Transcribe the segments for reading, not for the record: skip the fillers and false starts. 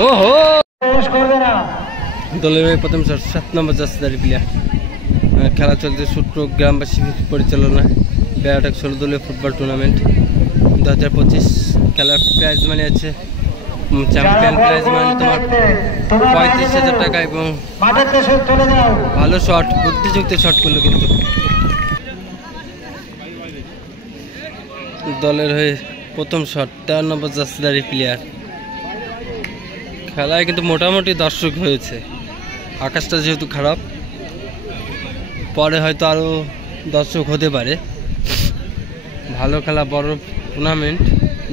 ওহো দলের হয়ে প্রথম শট 7 নম্বর জার্সিধারী প্লেয়ার। খেলা চলছে সূত্র গ্রামবাসী পরিচালনায় বেড়াটাক 16 দলীয় ফুটবল টুর্নামেন্ট 2025। খেলার প্রাইজ মানি আছে চ্যাম্পিয়ন প্রাইজ মানি তোমার 35,000 টাকা এবং ভালো শট, বুদ্ধিযুক্ত শট করলো কিন্তু দলের হয়ে প্রথম শট 13 নম্বর জার্সিধারী প্লেয়ার। খেলায় কিন্তু মোটামুটি দর্শক হয়েছে, আকাশটা যেহেতু খারাপ পরে হয়তো আরও দর্শক হতে পারে। ভালো খেলা, বড় টুর্নামেন্ট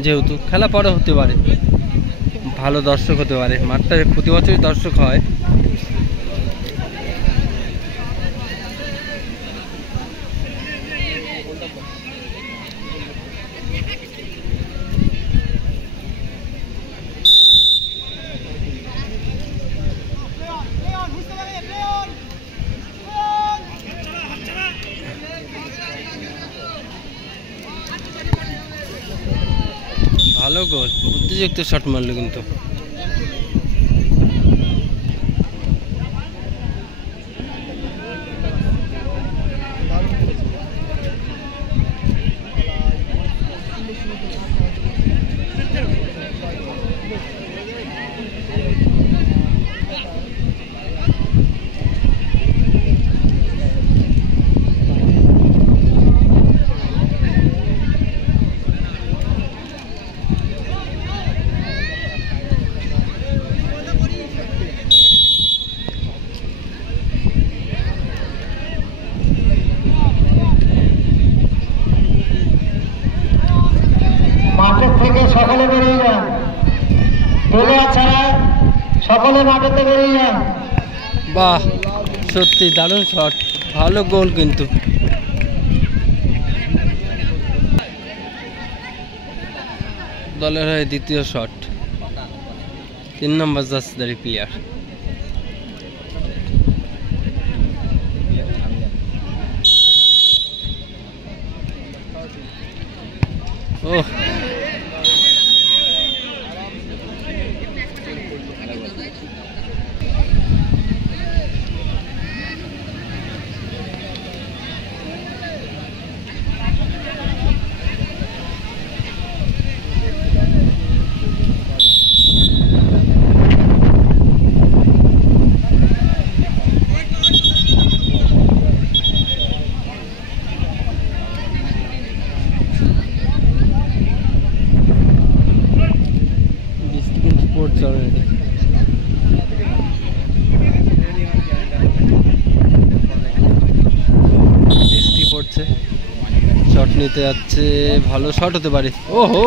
যেহেতু খেলা পরে হতে পারে, ভালো দর্শক হতে পারে। মাঠটায় প্রতি বছরই দর্শক হয়। ভালো গোল, বুদ্ধিযুক্ত শট মারলো কিন্তু সকলে বেরিয়ে যান, দলে ছাড়া সকলে মাঠে থেকে বেরিয়ে যান। বাহ, সত্যি দারুণ শট, ভালো গোল কিন্তু দলের হয়ে দ্বিতীয় শট 3 নম্বর জার্সিধারী প্লেয়ার। ওহ, বৃষ্টি পড়ছে, শট নিতে যাচ্ছে, ভালো শট হতে পারে। ওহো,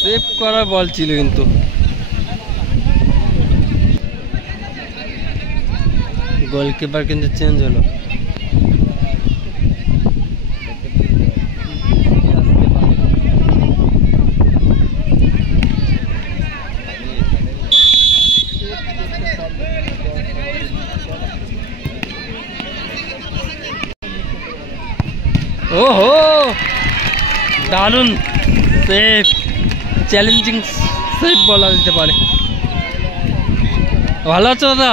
সেভ করা বল ছিল কিন্তু গোলকিপার কিন্তু চেঞ্জ হলো। ওহো, দারুণ সেভ, চ্যালেঞ্জিং সেভ বলা যেতে পারে। ভালো আছো দাদা?